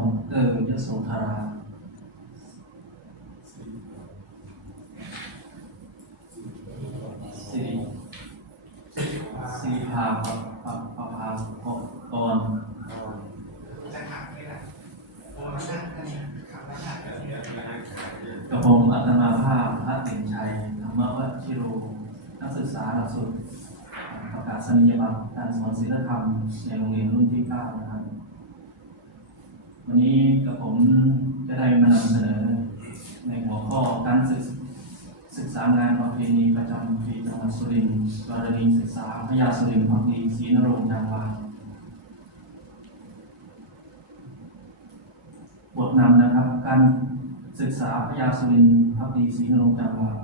ดรยโสธราสิสิริภาปะปะปะภาพกรจะถามนี่แหละโอ้นั่งกันถามว่าถามกันเนี่กระผมอัตมาภาพพระเด่นชัยธรรมวชิโร นักศึกษาหลักสูตรประกาศนียบัตรการสอนศิลธรรมในโรงเรียนรุ่นที่เก้านะครับ วันนี้กระผมจะได้มานำเสนอ ในหัวข้อการศึกศึกษางานประเพณีประจำปีจังหวัดสุรินทร์กรณีศึกษาพญาสุรินทร์พักดีศรีนรงค์จางวานบทนำนะครับ การศึกษาพญาสุรินทร์พักดีศรีนรงค์จางวาน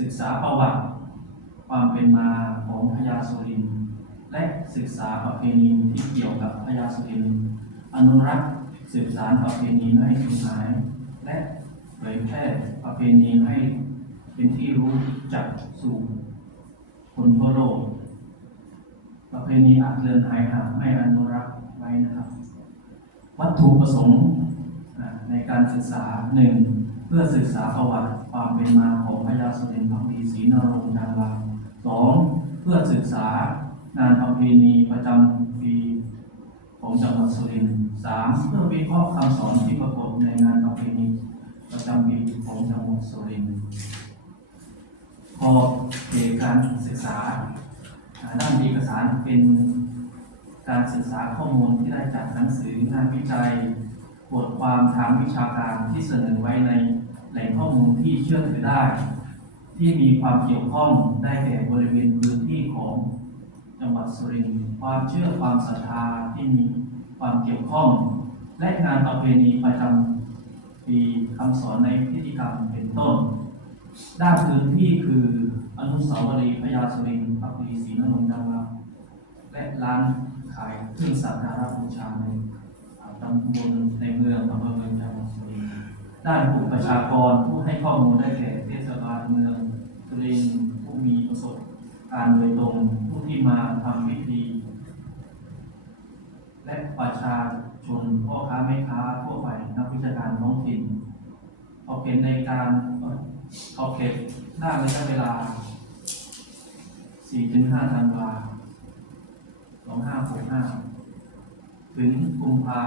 ศึกษาประวัติความเป็นมาของพญาสุรินทร์และศึกษาประเพณีที่เกี่ยวกับพญาสุรินทร์ อนุรักษ์สืบสานประเพณีไม่ให้สูญหาย และเผยแพร่ประเพณีให้เป็นที่รู้จักสู่คนทั่วโลก ประเพณีอาจเลือนหายหากไม่อนุรักษ์ไว้นะครับ วัตถุประสงค์ในการศึกษาหนึ่งเพื่อศึกษาประวัติความเป็นมาของพญาสุรินทร์พักดีศรีนรงค์จางวางสองเพื่อศึกษางานประเพณีประจำปี ของจังหวัดสุรินทร์สามเพื่อวิเคราะห์คำสอนที่ปรากฏในงานประเพณีประจำปีของจังหวัดสุรินทร์ขอเขตการศึกษาด้านเอกสารเป็นการศึกษาข้อมูลที่ได้จากหนังสืองานวิจัยบทความทางวิชาการที่เสนอไว้ในแหล่งข้อมูลที่เชื่อถือได้ ที่มีความเกี่ยวข้องได้แก่บริเวณพื้นที่ของ จังหวัดสุรินทร์ความเชื่อความศรัทธาที่มีความเกี่ยวข้อง และงานประเพณีประจำปีคำสอนในพิธีกรรมเป็นต้น ด้านพื้นที่คืออนุสาวรีย์พญาสุรินทร์พักดีศรีนรงค์จังหวัดและร้านขายเครื่องสักการะบูชาในตำบลในเมืองอำเภอเมืองจังหวัดสุรินทร์ด้านกลุ่มประชากรผู้ให้ข้อมูลได้แก่เทศบาลเมืองสุรินทร์ผู้มีประสบการณ์โดยตรง ที่มาทำพิธี และประชาชนพ่อค้าแม่ค้าทั่วไปนักวิชาการท้องถิ่นขอบเขตในการเอ่อขอบเขตด้าระยะเวลา 4-5ธันวาสองห้าหกห้าถึงกุมภา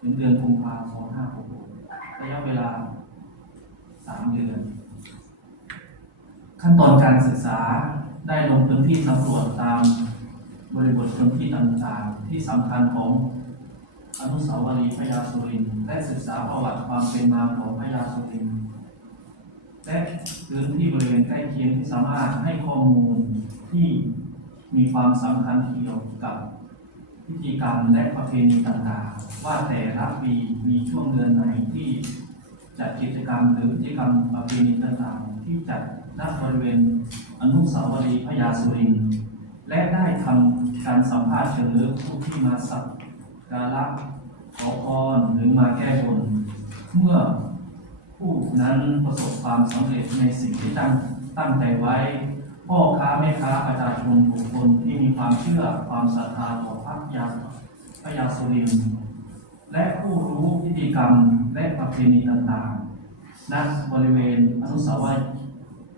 ถึงเดือนกุมภาสองห้าหกหกระยะเวลาสามเดือน ขั้นตอนการศึกษา ได้ลงพื้นที่สำรวจตามบริบทพื้นที่ต่างๆ ที่สำคัญของอนุสาวรีย์พญาสุรินทร์และศึกษาประวัติความเป็นมาของพญาสุรินทร์และพื้นที่บริเวณใกล้เคียงที่สามารถให้ข้อมูลที่มีความสำคัญเกี่ยวกับพิธีกรรมและประเพณีต่างๆ ว่าแต่ละปีมีช่วงเดือนไหนที่จัดกิจกรรมหรือพิธีกรรมประเพณีต่างๆ ที่จัดณบริเวณ อนุสาวรีย์พญาสุริน และได้ทำการสัมภาษณ์เชิงลึกผู้ที่มาสักการะขอพรหรือมาแก้บนเมื่อผู้นั้นประสบความสำเร็จในสิ่งที่ตั้งตั้งใจไว้ พ่อค้าแม่ค้าประชาชนบุคคลที่มีความเชื่อความศรัทธาต่อพระยาพระยาสุริน และผู้รู้พิธีกรรมและประเพณีต่างๆณบริเวณอนุสาวรีย์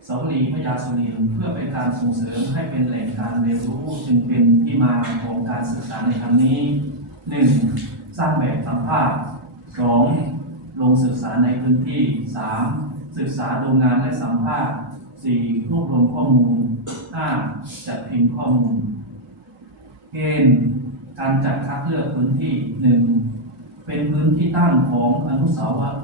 สาวรีพระยาสุรินเพื่อเป็นการส่งเสริมให้เป็นแหล่งการเรียนรู้จึงเป็นที่มาของการศึกษาในครั้งนี้หนึ่งสร้างแบบสัมภาษณ์สองลงศึกษาในพื้นที่สามศึกษาดูงงานและสัมภาษณ์สี่รวบรวมข้อมูลห้าจัดพิมพ์ข้อมูลเกณฑ์การจัดคัดเลือกพื้นที่หนึ่งเป็นพื้นที่ตั้งของอนุสาวร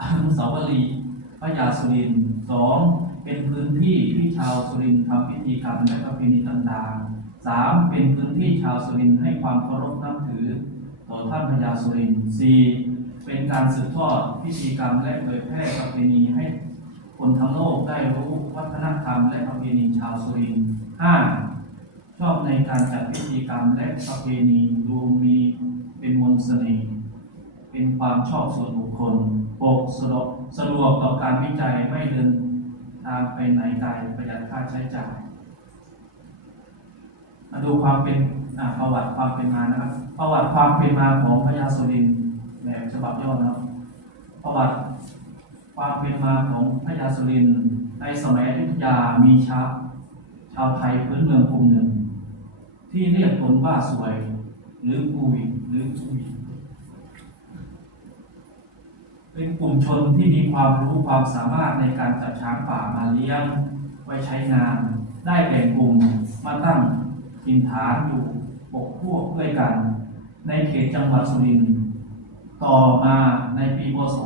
อนุสาวรีย์พระยาสุรินทร์สอง เป็นพื้นที่ที่ชาวสุรินทร์ทำพิธีกรรมและประเพณีต่างๆสามเป็นพื้นที่ชาวสุรินทร์ให้ความเคารพนับถือ ต่อท่านพญาสุรินทร์สี่เป็นการสืบทอดพิธีกรรมและเผยแพร่ประเพณีให้คนทั้งโลกได้รู้วัฒนธรรมและประเพณีชาวสุรินทร์ 5. ชอบในการจัดพิธีกรรมและประเพณีดูมีเป็นมนต์เสน่ห์เป็นความชอบส่วนบุคคลปกสะดวกสะดวกต่อการวิจัยไม่เดิน ทางไปไหนไกลประหยัดค่าใช้จ่าย มาดูความเป็นประวัติความเป็นมานะครับ ประวัติความเป็นมาของพญาสุรินทร์บับย่อนะครับ ประวัติความเป็นมาของพระยาสุรินในสมัยอยุธยามีชาวชาวไทยพื้นเมืองกลุ่มหนึ่ง ที่เรียกตนว่าสวย หรือกุยหรือกุย เป็นกลุ่มชนที่มีความรู้ความสามารถในการจับช้างป่ามาเลี้ยง ไว้ใช้งาน ได้แบ่งกลุ่มมาตั้งถิ่นฐานอยู่ปกพวกด้วยกัน ในเขตจังหวัดสุรินทร์ต่อมาในปีพศ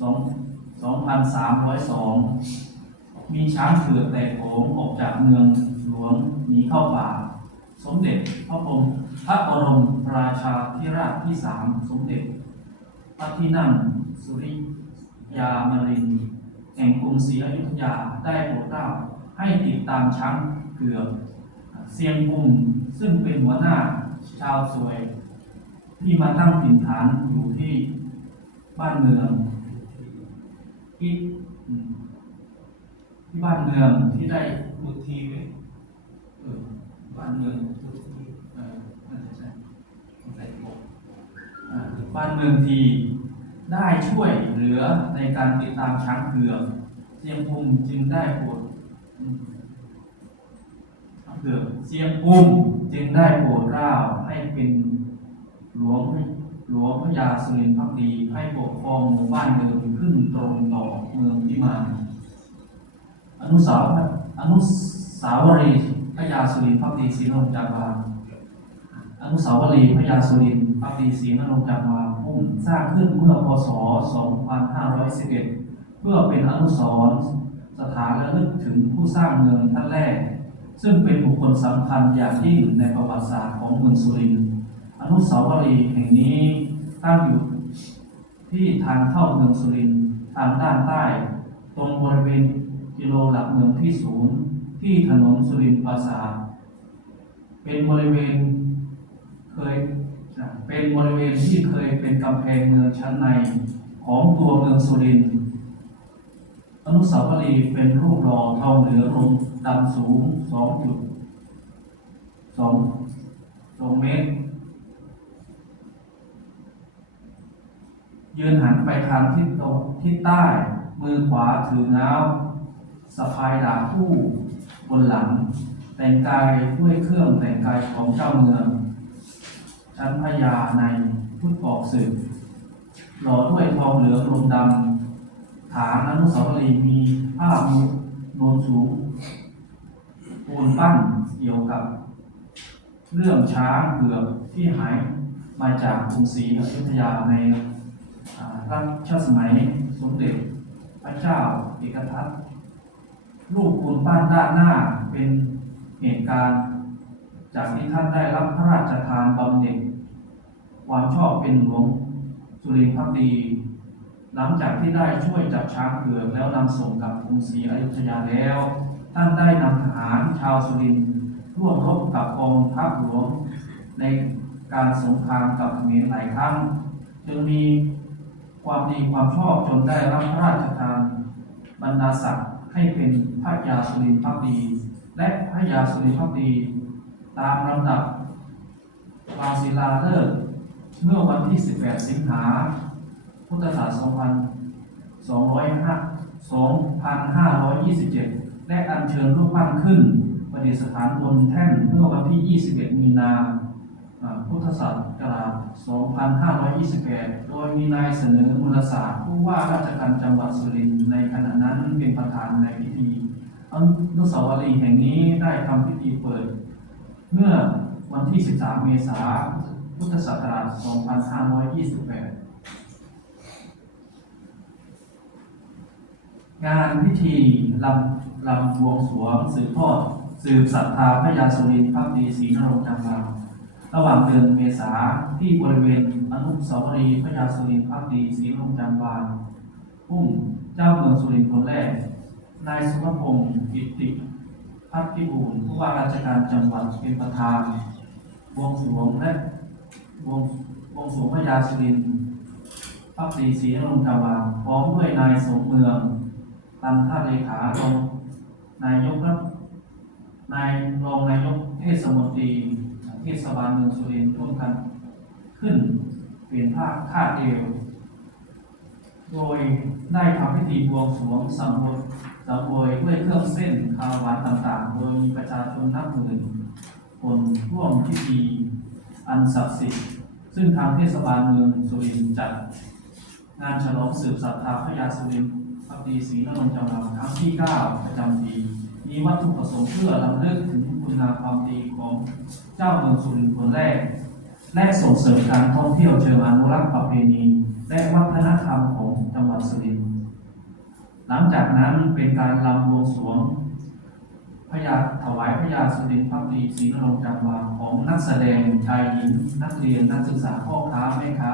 2 2302 มีช้างเผือกแตกโขงออกจากเมืองหลวงหนีเข้าป่า สมเด็จพระบรมพระบรมราชาธิราชที่สามสมเด็จพระที่นั่ง สุริยามริน แห่งกรุงศรีอยุธยาได้โปรดเกล้าให้ติดตามช้างเกือกเซียงกุมซึ่งเป็นหัวหน้าชาวสวย ที่มาตั้งถิ่นฐานอยู่ที่บ้านเมืองที่ที่บ้านเมืองที่ได้มือทีไหมบ้านเมืองเออน่าจะใช่สงสัยผมอ่าบ้านเมืองที ได้ช่วยเหลือในการติดตามช้างเผือกเซียงปุมจึงได้โปรดช้างเผือกเซียงปุมจึงได้โปรดเกล้าให้เป็นหลวงหลวงพระยาสุรินทร์พักดีให้ปกครองหมู่บ้านเดิมขึ้นตรงต่อเมืองพิมานอนุสาวอนุสาวรีย์พระยาสุรินทร์พักดีศรีนรงจากรวาลอนุสาวรีย์พระยาสุรินทร์พักดีศรีนรงค์จากรวาล สร้างขึ้นเมื่อพศ 2511 เพื่อเป็นอนุสรณ์สถานระลึกถึงผู้สร้างเมืองท่านแรก ซึ่งเป็นบุคคลสำคัญอย่างยิ่งในประวัติศาสตร์ของเมืองสุรินทร์อนุสาวรีย์แห่งนี้ตั้งอยู่ที่ทางเข้าเมืองสุรินทร์ทางด้านใต้ ตรงบริเวณกิโลหลักเมืองที่ศูนย์ที่ถนนสุรินทร์ปราสาทเป็นบริเวณเคย เป็นบริเวณที่เคยเป็นกำแพงเมืองชั้นในของตัวเมืองสุรินทร์อนุสาวรีย์เป็นรูปหล่อทองเหลืองลงดำสูงสองจุดสองสองเมตร ยืนหันไปทางทิศตกทิศใต้ มือขวาถือน้าวสะพายดาบคู่บนหลัง แต่งกายด้วยเครื่องแต่งกายของเจ้าเมือง ชั้นพญาในพุทธออกสืบหล่อด้วยทองเหลืองลมดำฐานอนุสาวรีย์มีภาพมุโนนสูงปูนปั้นเกี่ยวกับ เรื่องช้างเผือกที่หายมาจากกรุงศรีอยุธยาในรัชสมัยสมเด็จพระเจ้าเอกทัตรูปปูนปั้นด้านหน้าเป็นเหตุการณ์ จากที่ท่านได้รับพระราชทานบำเหน็จ ความชอบเป็นหลวงสุรินทร์พักดี หลังจากที่ได้ช่วยจับช้างเผือกแล้วนำส่งกับกรุงศรีอยุธยาแล้ว ท่านได้นำทหารชาวสุรินทร์ร่วมรบกับกองทัพหลวง ในการสงครามกับเขมรหลายครั้งจึงมีความดีความชอบจนได้รับพระราชทานบรรดาศักดิ์ให้เป็นพระยาสุรินทร์พักดี และพระยาสุรินทร์พักดี ตามลำดับวางศิลาฤกษ์ เมื่อวันที่ 18 สิงหาพุทธศักราช2527 และอัญเชิญรูปปั้นขึ้นประดิษฐานบนแท่นเมื่อวันที่ 21 มีนาอ่าพุทธศักราช 2528 โดยมีนายเสนอมูลศาสตร์ผู้ว่าราชการจังหวัดสุรินทร์ในขณะนั้นเป็นประธานในพิธีอนุสาวรีย์แห่งนี้ได้ทำพิธีเปิด เมื่อวันที่ 13 เมษายน พุทธศักราช 2528 งานพิธีลำลำบวงสวงสืบทอดสืบศรัทธาพระยาสุรินทร์พักดีศรีนรงค์จังหวัดระหว่างเดือนเมษาที่บริเวณอนุสาวรีย์พระยาสุรินทร์พักดีศรีนรงค์จังหวัดพุ่งเจ้าเมืองสุรินทร์คนแรก นายสุภพงศ์กิติพัฒพิบูลผู้ว่าราชการจังหวัดเป็นประธานวงสวงและ วงวงสรวงพระยาสุรินทร์พักดีศรีนรงค์จังหวัดพร้อมด้วยนายสมเมืองตันท่าเลขารองนายกรัฐนายรองนายกเทศมนตรีเทศบาลเมืองสุรินทร์ร่วมกันขึ้นเปลี่ยนผ้าคาดเอวโดยได้ทำพิธีบวงสรวงสังเวยสังเวยด้วยเครื่องเส้นคาวหวานต่างๆ โดยมีประชาชนนับหมื่นคนร่วมพิธี อันศักดิ์สิทธิ์ซึ่งทางเทศบาลเมืองสุรินทร์จัดงานฉลองสืบศรัทธาพระยาสุรินทร์พักดีศรีนรงค์จังครั้งที่ 9 ประจำปีมีวัตถุประสงค์เพื่อรำลึกถึงคุณงามความดีของเจ้าเมืองสุรินทร์คนแรก และส่งเสริมการท่องเที่ยวเชิงอนุรักษ์ประเพณี และวัฒนธรรมของจังหวัดสุรินทร์หลังจากนั้นเป็นการรำวงสรวง พระยาถวายพระยาสุรินทร์พักดีศรีนรงจังวัดของนักแสดงชายหญิงนักเรียนนักศึกษาพ่อค้าแม่ค้า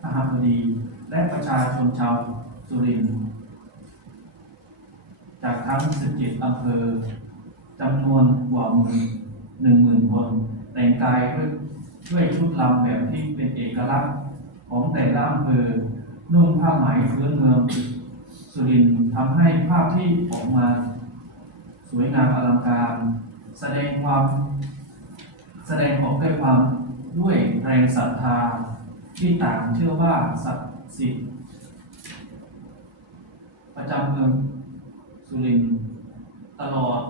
ทหารบดี และประชาชนชาวสุรินทร์จากทั้ง 17 อำเภอจำนวนกว่าหมื่นหนึ่งหมื่นคน แต่งกายด้วยด้วยชุดลำแบบที่เป็นเอกลักษณ์ของแต่ละอำเภอนุ่งผ้าไหมพื้นเมืองสุรินทร์ทำให้ภาพที่ออกมา สวยงามอลังการ แสดงความแสดงออกด้วยความด้วยแรงศรัทธาที่ต่างเชื่อว่าศักดิ์สิทธิ์ประจำเมืองสุรินทร์ตลอด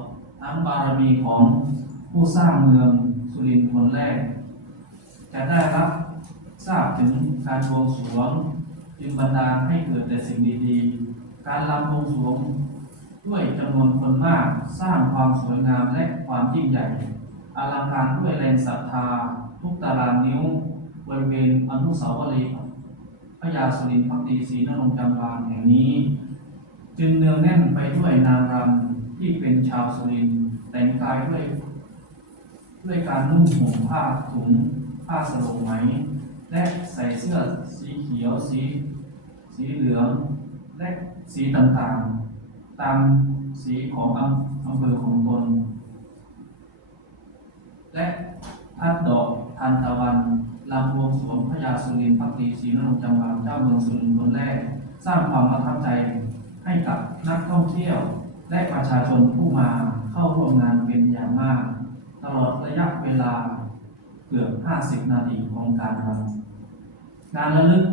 ทั้งบารมีของผู้สร้างเมืองสุรินทร์คนแรก จะได้รับทราบถึงการบวงสรวงจึงบันดาลให้เกิดแต่สิ่งดีๆ การรำบวงสรวง ด้วยจำนวนคนมากสร้างความสวยงามและความยิ่งใหญ่อลังการด้วยแรงศรัทธา ทุกตารางนิ้วบริเวณอนุสาวรีย์พระยาสุรินทร์พักดีศรีนรงค์จำวางแห่งนี้ จึงเนืองแน่นไปด้วยนางรำที่เป็นชาวสุรินทร์แต่งกายด้วย ด้วยการนุ่งห่มผ้าถุงผ้าสโลงไหม และใส่เสื้อสีเขียวสี สีเหลือง และสีต่างๆ ตามสีของอำเภอของตน และพัดดอกทานตะวันลำวงสวงพระยาสุรินทร์พักดีศรีนรงค์จังหวัดเจ้าเมืองสุรินทร์คนแรก สร้างความประทับใจให้กับนักท่องเที่ยว และประชาชนผู้มาเข้าร่วมงานเป็นอย่างมาก ตลอดระยะเวลาเกือบ 50 นาทีของการรำงานระลึก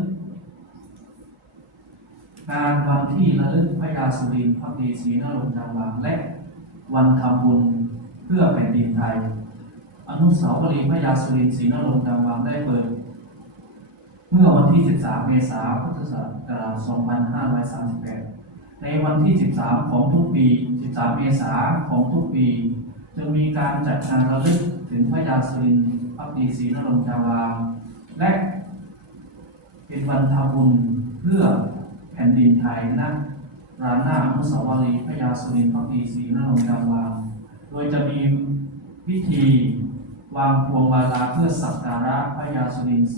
งานวันที่ระลึกพระยาสุรินทร์พักดีศรีนรงค์จังหวัดและวันทำบุญเพื่อแผ่นดินไทย อนุสาวรีย์พระยาสุรินทร์ศรีนรงค์จังหวัดได้เปิด เมื่อวันที่ 13 เมษายน พุทธศักราช 2538 ในวันที่ 13 ของทุกปี 13 เมษายนของทุกปีจะมีการจัดงานระลึกถึงพระยาสุรินทร์พักดีศรีนรงค์จาวาและเป็นวันทำบุญเพื่อ แผ่นดินไทยนะร้านหน้าอนุสาวรีย์พระยาสุรินทร์พักดีศรีนรงค์จาวาโดยจะมีพิธีวางพวงมาลาเพื่อสักการะพระยาสุรินทร์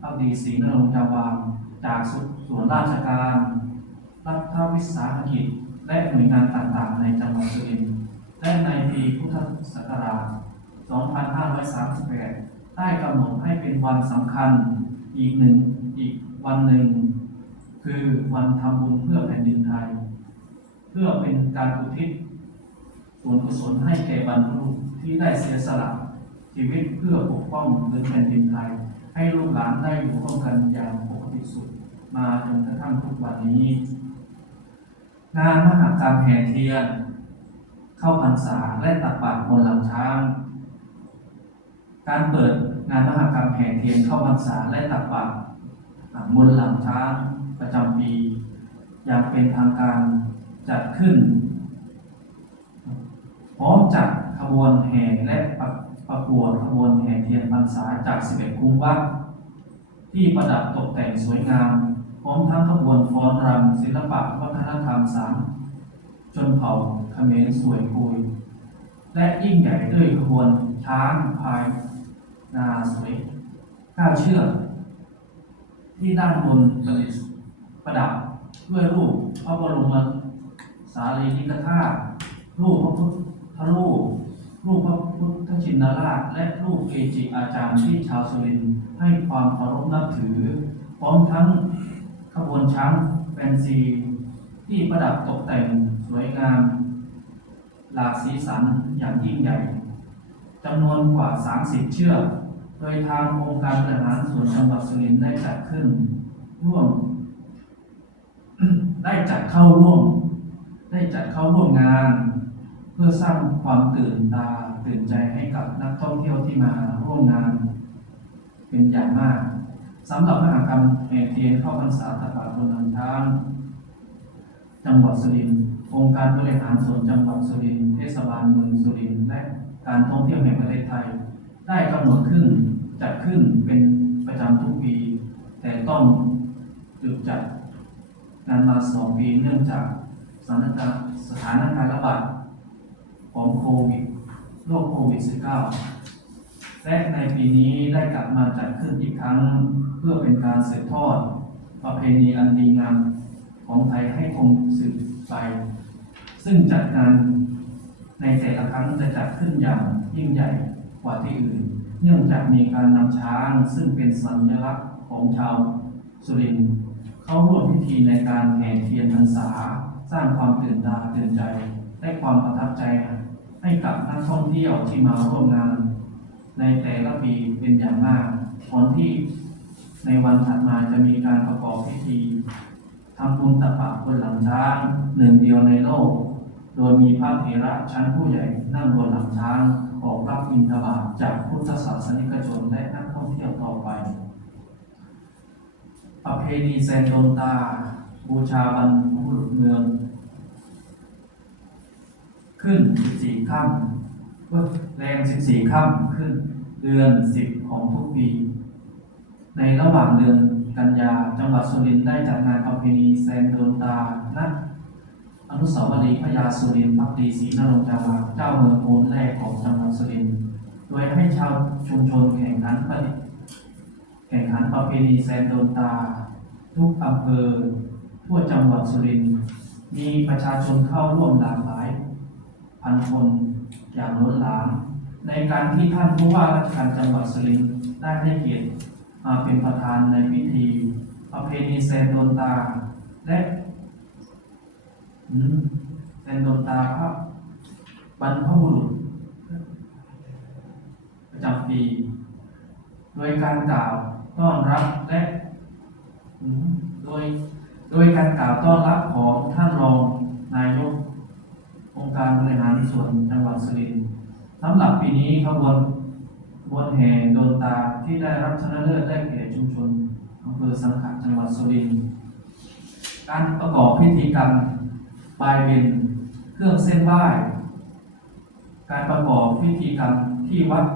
พักดีศรีนรงค์จาวาจากส่วนราชการรัฐวิสาหกิจและหน่วยงานต่างๆ ในจังหวัดสุรินทร์และในปีพุทธศักราช 2538 ได้กำหนดให้เป็นวันสำคัญอีกหนึ่งอีกวันหนึ่ง คือวันทำบุญเพื่อแผ่นดินไทย เพื่อเป็นการอุทิศส่วนกุศลให้แก่บรรพบุรุษที่ได้เสียสละชีวิตเพื่อปกป้องพื้นแผ่นดินไทย ให้ลูกหลานได้อยู่ร่วมกันอย่างปกติสุขมาจนกระทั่งทุกวันนี้ งานมหกรรมแห่เทียน เข้าพรรษาและตักบาตรบนลังช้าง การเปิดงานมหกรรมแห่เทียนเข้าพรรษาและตักบาตรบนลังช้าง ประจำปี อย่างเป็นทางการจัดขึ้น พร้อมจัดขบวนแห่และประประกวดขบวนแห่เทียนพรรษาจาก 11 คุ้มวัดที่ประดับตกแต่งสวยงาม พร้อมทั้งขบวนฟ้อนรำศิลปะวัฒนธรรมสามชนเผ่าเขมรสวยคุย และยิ่งใหญ่ด้วยขบวนช้างพายนาสวยก้าวเชือกที่ด้านบนประดิษ ประดับด้วยรูปพระบรมสารีริกธาตุรูปพระพุทธรูปรูปพระพุทธชินราช และรูปเกจิอาจารย์ที่ชาวสุรินทร์ให้ความเคารพนับถือ พร้อมทั้งขบวนช้างแฟนซี ที่ประดับตกแต่งสวยงาม หลากสีสันอย่างยิ่งใหญ่จำนวนกว่า 30 เชือก โดยทางองค์การบริหารส่วนจังหวัดสุรินทร์ได้จัดขึ้น ร่วม ได้จัดเข้าร่วม ได้จัดเข้าร่วมงาน เพื่อสร้างความตื่นตาตื่นใจให้กับนักท่องเที่ยวที่มาร่วมงาน เป็นอย่างมากสำหรับมหากรรมแห่เทียนเข้าพรรษาตะปาบนหลังช้างจังหวัดสุรินทร์องค์การบริหารส่วนจังหวัดสุรินทร์เทศบาลเมืองสุรินทร์และการท่องเที่ยวแห่งประเทศไทย ได้กำหนดขึ้นจัดขึ้นเป็นประจำทุกปี แต่ต้องหยุดจัด งานมาสองปีเนื่องจากสถานการณ์สถานการณ์ระบาดของโควิดโรคโควิด -19 และในปีนี้ได้กลับมาจัดขึ้นอีกครั้ง เพื่อเป็นการสืบทอด ประเพณีอันดีงามของไทยให้คงสืบไป ซึ่งจัดงานในแต่ละครั้งจะจัดขึ้นอย่างยิ่งใหญ่กว่าที่อื่น เนื่องจากมีการนำช้างซึ่งเป็นสัญลักษณ์ของชาวสุรินทร์ เข้าร่วมพิธีในการแห่เทียนพรรษา สร้างความตื่นตาตื่นใจและความประทับใจให้กับนักท่องเที่ยวที่มาร่วมงาน ในแต่ละปีเป็นอย่างมากก่อนที่ในวันถัดมาจะมีการประกอบพิธีทำบุญตักบาบนหลังช้างหนึ่งเดียวในโลก โดยมีพระเถระชั้นผู้ใหญ่นั่งบนหลังช้างออกรับบิณฑบาตจากพุทธศาสนิกชนและนักท่องเที่ยวต่อไป ประเพณีแซนโดนตา บูชาบรรพบุรุษเมือง ขึ้น 14ค่ำแรม14ค่ำขึ้น เดือน 10 ของทุกปี ในระหว่างเดือนกันยาจังหวัดสุรินทร์ได้จัดงานประเพณีแซนโดนตาณอนุสาวรีย์พระยาสุรินทร์พักดีศรีนรงจาราเจ้าเมืองโอนแรกของจังหวัดสุรินทร์โดยให้ชาวชุมชนแข่งขันประดิษฐ์ ข่งขันประเพณีแซนโดนตา ทุกอำเภอ ทั่วจังหวัดสุรินทร์มีประชาชนเข้าร่วมหลากหลาย พันคนอย่างล้นหลาม ในการที่ท่านผู้ว่าราชการจังหวัดสุรินทร์ได้ให้เกียรติมาเป็นประธานในพิธี ประเพณีแซนโดนตา และแซนโดนตาพระบรรพบุรุษประจำปี โดยการกล่าว ต้อนรับและโดยโดยการกล่าวต้อนรับของท่านรองนายก องค์การบริหารส่วนจังหวัดสุรินทร์สำหรับปีนี้ขบวนขบวนแห่โดนตาที่ได้รับชนะเลิศได้แก่ชุมชนอำเภอสังขะจังหวัดสุรินทร์การประกอบพิธีกรรมบายเบนเครื่องเส้นไหว้การประกอบพิธีกรรมที่วัด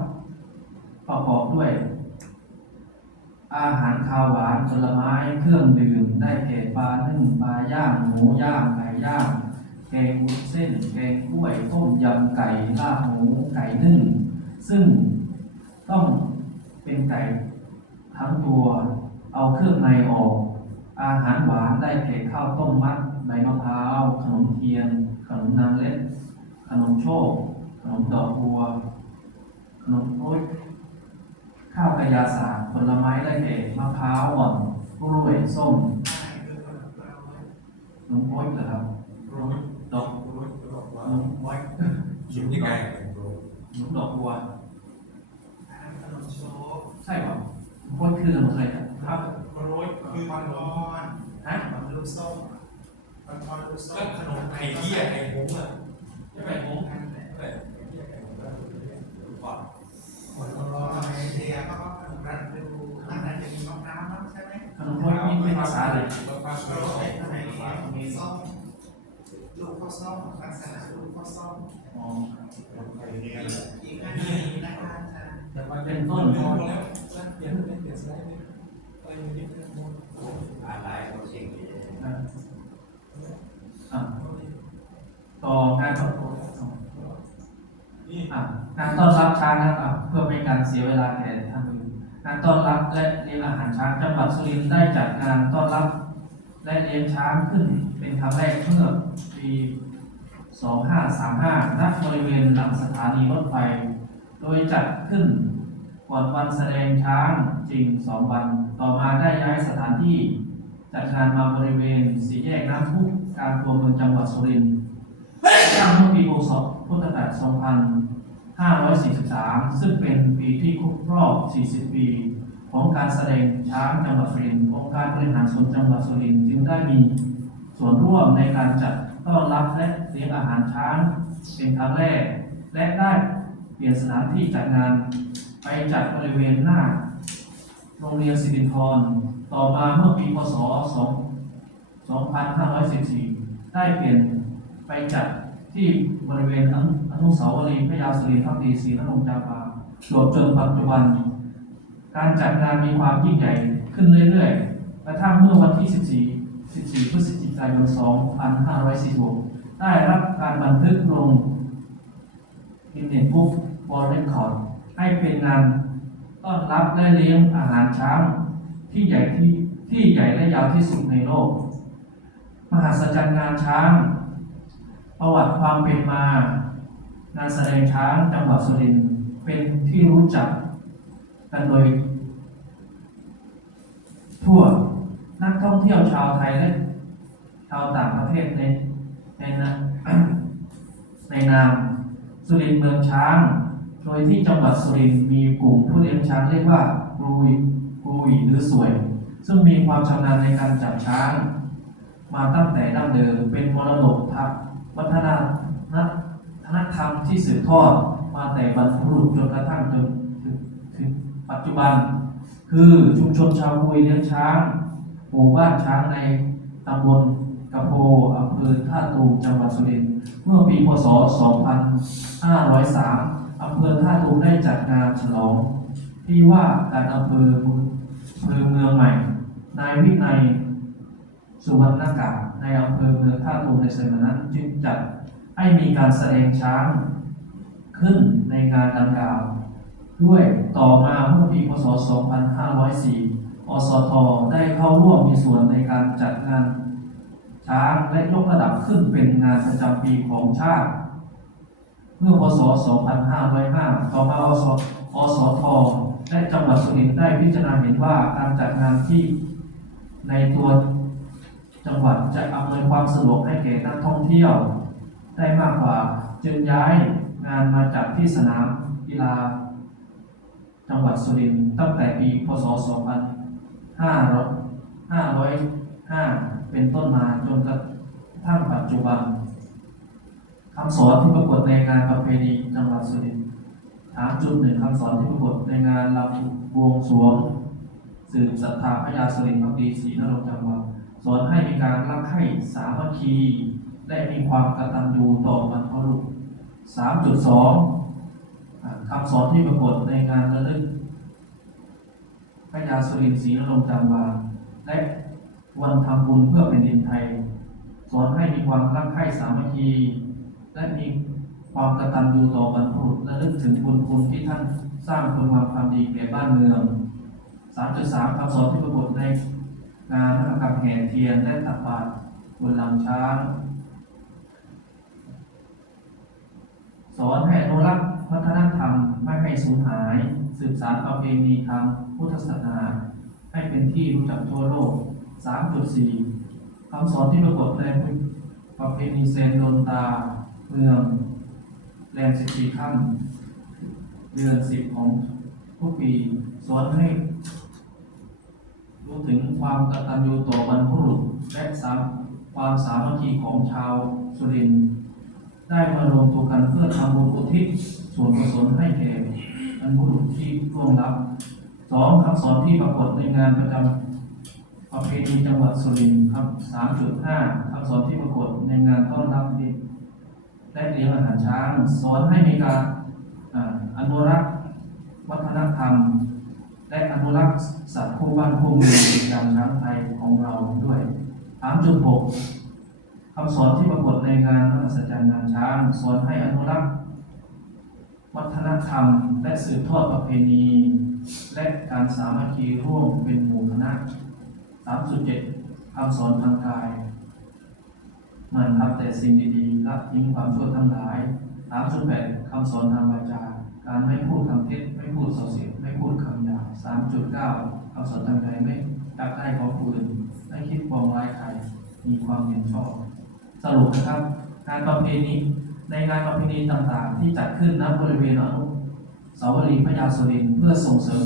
ประกอบด้วย อาหารคาวหวานผลไม้เครื่องดื่ม ได้แก่ปลานึ่งปลาย่างหมูย่างไก่ย่างแกงวุ้นเส้นแกงกล้วยต้มยำไก่ลาบหมูไก่นึ่ง ซึ่งต้องเป็นไก่ทั้งตัวเอาเครื่องในออก อาหารหวานได้แก่ข้าวต้มมัดใบมะพร้าวขนมเทียน ขนมนางเล็ดขนมโชคขนมดอกบัวขนมโอ๊ย ข้าวกระยาศาสตร์ผลไม้ได้แก่มะพร้าวอ่อนกล้วยส้มขนมโอ๊ยเหรอครับดอกขนมโอ๊ยชิมที่ไก่ขนมดอกบัวขนมโชว์ใช่ป่ะโอ๊ยคือขนมอะไรครับโรยคือมันร้อนฮะมันลูกส้มมันพอลูกส้ก็มขนมไข่เหี้ยไข่หงส์อะจะไปงงนั่นแหล ลูกข้าวส้มลักษณะลูกข้าวส้มอ๋อไข่เหี้ยอีกอันนึงนะคะอาจารย์จะมาเป็นต้นพอแล้วเปลี่ยนเปลี่ยนเปลี่ยนสไลด์อะไรอย่างเงี้ยอะไรเขาเก่งดีนะอะต่องานประกอบนี่อะการต้อนรับช้างนะครับเพื่อไม่ให้การเสียเวลาแก่ท่านอื่นการต้อนรับและเลี้ยงอาหารช้างจังหวัดสุรินทร์ได้จัดงานต้อนรับ และเลี้ยงช้างขึ้นเป็นครั้งแรกเมื่อปี 2535ณบริเวณหลังสถานีรถไฟ โดยจัดขึ้นก่อนวันแสดงช้างจริง 2 วัน ต่อมาได้ย้ายสถานที่ จัดงานมาบริเวณสี่แยกน้ำพุกางตัวเมืองจังหวัดสุรินทร์สร้างเมื่อปีพศพุทธศักราช2543 ซึ่งเป็นปีที่ครบรอบ 40 ปี ของการแสดงช้างจังหวัดสุรินทร์องค์การบริหารส่วนจังหวัดสุรินทร์จึงได้มีส่วนร่วมในการจัดต้อนรับและ เลี้ยงอาหารช้างเป็นครั้งแรก และได้เปลี่ยนสถานที่จัดงาน ไปจัดบริเวณหน้า โรงเรียนสิรินทรต่อมาเมื่อปีพศ 2514 ได้เปลี่ยนไปจัดที่บริเวณอนุสาวรีย์พระยาสุรินทร์พักดีศรีนรงค์จาภาจวบจนปัจจุบัน การจัดงานมีความยิ่งใหญ่ขึ้นเรื่อยๆกระทั่งเมื่อวันที่ 14 14 พฤศจิกายน 2546 ได้รับการบันทึกลงอินเน็ตบุ๊กบอลเรคคอร์ดให้เป็นงานต้อนรับและเลี้ยงอาหารช้างที่ใหญ่ที่ที่ใหญ่และยาวที่สุดในโลก มหัศจรรย์งานช้าง ประวัติความเป็นมา งานแสดงช้างจังหวัดสุรินทร์เป็นที่รู้จักกันโดย ทั่วนักท่องเที่ยวชาวไทยและชาวต่างประเทศใน ในนะในนามสุรินทร์เมืองช้าง โดยที่จังหวัดสุรินทร์มีกลุ่มผู้เลี้ยงช้างเรียกว่ากรุยกรุยหรือสวย ซึ่งมีความชำนาญในการจับช้าง มาตั้งแต่ดั้งเดิมเป็นมรดกทัพวัฒนธรรมที่สืบทอดมาแต่บรรพบุรุษจนกระทั่งจนถึงปัจจุบัน คือชุมชนชาวกุยเลี้ยงช้างหมู่บ้านช้างในตำบล กระโพอำเภอท่าตูมจังหวัดสุรินทร์เมื่อปีพศ 2503อำเภอท่าตูมได้จัดงานฉลองที่ว่าการอำเภออำเภอเมืองใหม่ นายวินัยสุวรรณกาศในอำเภอเมืองท่าตูมในสมัยนั้นจึงจัดให้มีการแสดงช้างขึ้นในงานดังกล่าวด้วยต่อมาเมื่อปีพศ 2504 อสท ได้เข้าร่วมมีส่วนในการจัดงาน ช้างและยกระดับขึ้นเป็นงานประจำปีของชาติ เมื่อพศ 2505 ต่อมาอสอสทและจังหวัดสุรินทร์ได้พิจารณาเห็นว่าการจัดงานที่ในตัวจังหวัดจะอำนวยความสะดวกให้แก่นักท่องเที่ยว ได้มากกว่าจึงย้ายงานมาจัดที่สนามกีฬา จังหวัดสุรินทร์ตั้งแต่ปี พศ 2505 เป็นต้นมาจนกระทั่งปัจจุบันคำสอนที่ปรากฏในงานประเพณีจังหวัดสุรินทร์ถามจุดหนึ่งคำสอนที่ปรากฏในงานรำบวงสรวงสืบศรัทธาพระยาสุรินทร์พักดีศรีนรงค์จังหวัดสอนให้มีการรักใคร่สามัคคีและมีความกตัญญูต่อบรรพบุรุษ3.2อ่าคำสอนที่ปรากฏในงานระลึกพระยาสุรินทร์ศรีนรงค์จำวาและ วันทำบุญเพื่อแผ่นดินไทย สอนให้มีความรักใคร่สามัคคี และมีความกตัญญูต่อบรรพบุรุษและลึกถึงบุญคุณที่ท่านสร้างคุณงามความดีแก่บ้านเมือง 3.3คำสอนที่ปรากฏในงานมหกรรมแห่เทียนและตักบาตรบนลังช้าง สอนให้อนุรักษ์วัฒนธรรมไม่ให้สูญหาย สืบสานประเพณีทางพุทธศาสนาให้เป็นที่รู้จักทั่วโลก 3.4คำสอนที่ปรากฏในประเพณีเซนโดนตา เมืองแรมสิบสี่ค่ำเดือนสิบของทุกปี สอนให้ รู้ถึงความกตัญญูต่อบรรพบุรุษและสามความสามัคคีของชาวสุรินทร์ได้มารวมตัวกันเพื่อทำบุญอุทิศส่วนกุศลให้แก่บรรพบุรุษที่ร่วงรับสองคำสอนที่ปรากฏในงานประจำ ประเพณีจังหวัดสุรินทร์ครับสามจุดห้าคำสอนที่ปรากฏในงานต้อนรับเด็กและเลี้ยงอาหารช้าง สอนให้มีการอนุรักษ์วัฒนธรรม และอนุรักษ์สัตว์คู่บ้านคู่เมืองประจำช้างไทยของเราด้วยสามจุดหกคำสอนที่ปรากฏในงานมหัศจรรย์งานช้าง สอนให้อนุรักษ์วัฒนธรรม และสืบทอดประเพณี และการสามัคคีร่วมเป็นหมู่คณะ 3.7คำสอนทางกายมันทำแต่สิ่งดีๆละทิ้งความชั่วทั้งหลาย3.8คำสอนทางวาจาการไม่พูดคำเท็จไม่พูดส่อเสียดไม่พูดคำหยาบ3.9คำสอนทางใจไม่จับได้ของผู้อื่นไม่คิดปองร้ายใครมีความเห็นชอบ สรุปนะครับ การประเพณีในงานประเพณีต่างๆ ที่จัดขึ้นณบริเวณอนุสาวรีย์พระยาสุรินทร์เพื่อส่งเสริม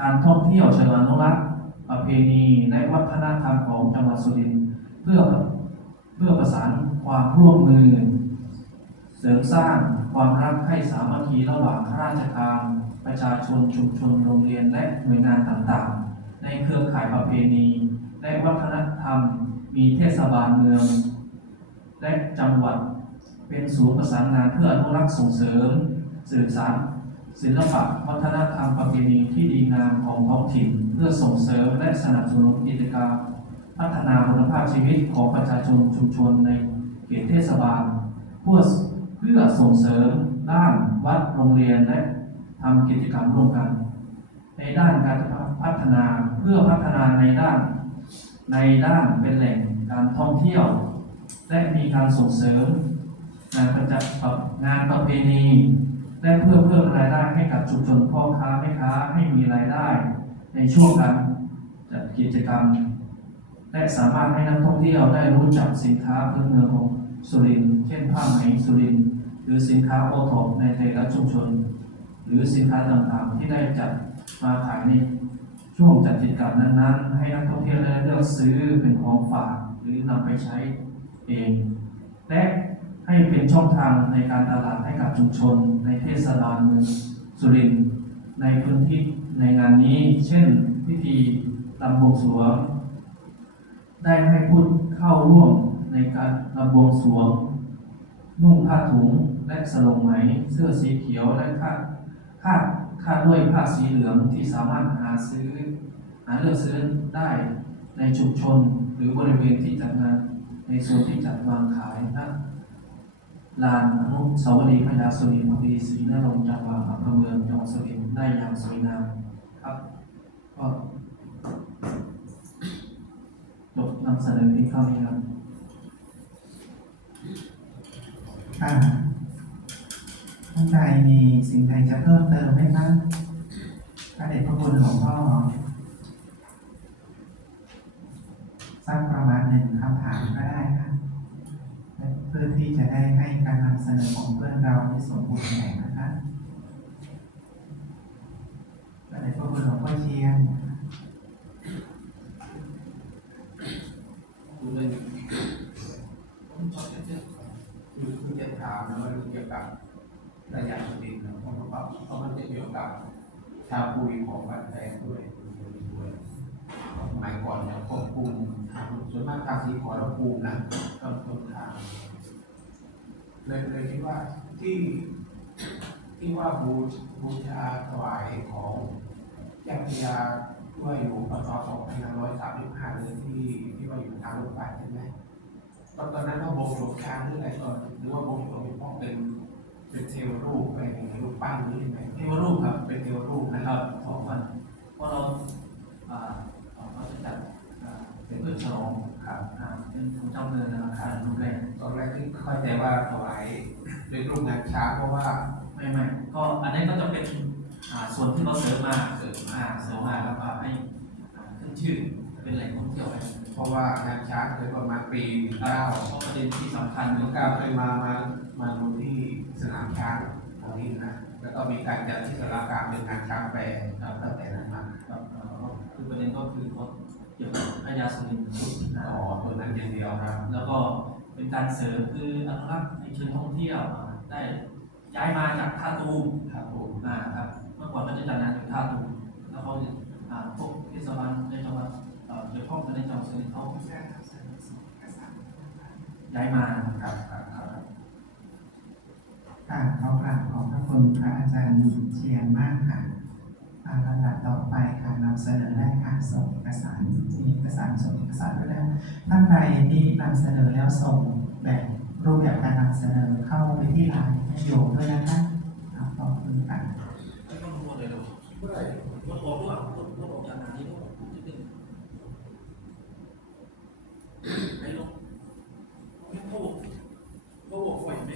การท่องเที่ยวเชิงอนุรักษ์ ประเพณีและวัฒนธรรมของจังหวัดสุรินทร์เพื่อเพื่อประสานความร่วมมือ เสริมสร้างความรักให้สามัคคีระหว่างข้าราชการ ประชาชนชุมชนโรงเรียนและหน่วยงานต่างๆ ในเครือข่ายประเพณี และวัฒนธรรม มีเทศบาลเมือง และจังหวัดเป็นศูนย์ประสานงานเพื่ออนุรักษ์ส่งเสริม สื่อสารศิลปะวัฒนธรรมประเพณีที่ดีงามของท้องถิ่น เพื่อส่งเสริมและสนับสนุนกิจกรรมพัฒนาคุณภาพชีวิตของประชาชนชุมชนในเขตเทศบาลเพื่อเพื่อส่งเสริมด้านวัดโรงเรียนและทำกิจกรรมร่วมกัน ในด้านการพัฒนาเพื่อพัฒนาในด้าน ในด้านเป็นแหล่งการท่องเที่ยว และมีการส่งเสริมงานประจักษ์งานประเพณี และเพื่อเพิ่มรายได้ให้กับชุมชนพ่อค้าแม่ค้าให้มีรายได้ ในช่วงการจัดกิจกรรม และสามารถให้นักท่องเที่ยวได้รู้จักสินค้าพื้นเมืองของสุรินทร์เช่นผ้าไหมสุรินทร์หรือสินค้าโอท็อปในแต่ละชุมชน หรือสินค้าต่างๆ ที่ได้จัดมาขายในช่วงจัดกิจกรรมนั้นๆ ให้นักท่องเที่ยวได้เลือกซื้อเป็นของฝากหรือนำไปใช้เอง และให้เป็นช่องทางในการตลาดให้กับชุมชน ในเทศบาลเมืองสุรินทร์ในพื้นที่ ในงานนี้ เช่นพิธีลำบวงสรวง ได้ให้ผู้เข้าร่วมในการลำบวงสรวง นุ่งผ้าถุงและสลงไหม เสื้อสีเขียวและคาดคาดคาดด้วยผ้าสีเหลืองที่สามารถหาซื้อ หาเลือกซื้อได้ในชุมชนหรือบริเวณที่จัดงานในส่วนที่จัดวางขายนะลานอนุสาวรีย์พญาสุรินทร์พอดีศรีนรงค์จังหวัดอำเภอเมืองจังหวัดสุรินทร์ได้อย่างสวยงาม ก็จบนำเสนอเพียงเท่านี้ครับค่ะท่านใดมีสิ่งใดจะเพิ่มเติมไหมครับพระเดชพระคุณหลวงพ่อสักประมาณหนึ่งคำถามก็ได้ค่ะ เพื่อที่จะได้ให้การนำเสนอของเพื่อนเราได้สมบูรณ์แบบ นะคะพระเดชพระคุณหลวงพ่อเชียนคุณเลยผมชอบจะคือคุณจะถามนะว่าเกี่ยวกับระยะสุดินนะเพราะว่าเพราะมันจะเกี่ยวกับชาวปุยของบ้านแพงด้วยด้วยสมัยก่อนเนี่ยควบคุมส่วนมากทางสีขอเราภูมินะก็ต้นทางเลยเลยคิดว่าที่ที่ว่าบูบูชาถวายของ ยาพยาด้วยอยู่ปศ2535เลยที่ที่ว่าอยู่ทางรถไฟใช่ไหมตอนตอนนั้นเราโบกหลวงช้างหรืออะไรก่อนหรือว่าโบกหลวงพ่อเป็นเป็นเทวรูปอะไรอย่างเงี้ยรูปปั้นหรือยังไงเทวรูปครับเป็นเทวรูปนะนะคครัรับบของมันเพราะเราอ่าเราจะจัดอ่าเป็นเพื่อฉลองครับอ่าเป็นของเจ้าเมืองนะครับรูปแรกตอนแรกที่เข้าใจว่าถวายเป็นรูปงานช้างเพราะว่าไม่ไม่ก็อันนี้ก็จะเป็นอ่า ส่วนที่เราเสริมมาเสริมอ่ามาเสริมมาแล้วก็ให้อ่าขึ้นชื่อเป็นแหล่งท่องเที่ยวไปเพราะว่างานช้างเคยประมาณปีหนึ่งแล้เก้าวก็ประเด็นที่สำคัญหนึ่ก็งคืเก้าอเคยมามามาดูที่สนามช้างตรงนี้นะแล้วก็มีการจัดที่สารกลารเป็นงานช้างแปรครับตั้งแต่นั้นมาครับเอ่อคือประเด็นก็คือเขาเกี่ยวกับพญาสุรินทร์พุทธนะอ๋อตัวนั้นอย่างเดียวครับแล้วก็เป็นการเสริมคืออนุรักษ์ในเชิงท่องเที่ยวอ่าได้ย้ายมาจากท่าตูมครับผมอ่าครับ เมื่อก่อนจะจัดงานอยู่ท่าตูแล้วเขาจะอ่าพวกเทศบาลในจังหวัดเอ่อเกี่ยวข้องกับในจังหวัดสุริทร์เขาย้ายมาครับครับครับค่ะขอกราบขอบพระคุณพระอาจารย์เชียนมากค่ะอาลำดับต่อไปค่ะนำเสนอได้ค่ะส่งเอกสารมีเอกสารส่งเอกสารด้วยนะท่านใดที่นำเสนอแล้วส่งแบบรูปแบบการนำเสนอเข้าไปที่ไลน์โยมด้วยนะคะขอบคุณค่ะไม่ต้องพูด มื่อไหร่ลอกหรือเปล่าลดออกจากงานนี้ด้วยนิดนึงไหนลงไม่เข้าเข้าไฟไหม